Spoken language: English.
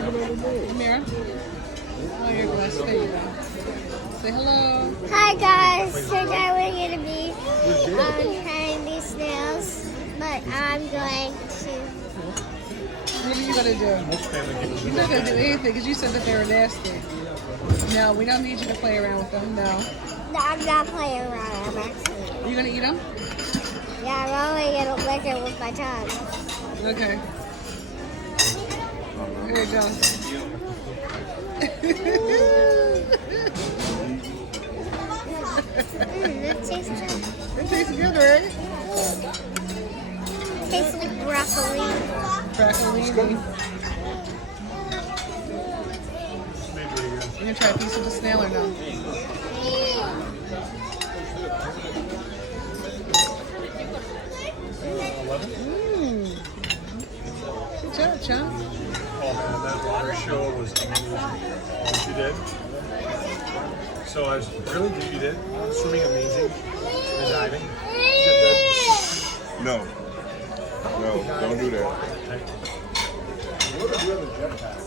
Mira? Oh, you're blessed. There you go. Say hello. Hi guys, today we're going to be trying these snails, but I'm going to... What are you going to do? You're not going to do anything because you said that they were nasty. No, we don't need you to play around with them. No. No, I'm not playing around, I'm actually... Are you going to eat them? Yeah, I'm only going to lick it with my tongue. Okay. Here you go. That tastes good. It tastes good, right? It tastes like broccoli. Broccolini. You gonna try a piece of the snail or no? Good job, John. Oh man, that water show was amazing. What you did. So I was really good. You did swimming amazing. The diving. You did good. No. No, don't do that. Okay. What about the other jetpack?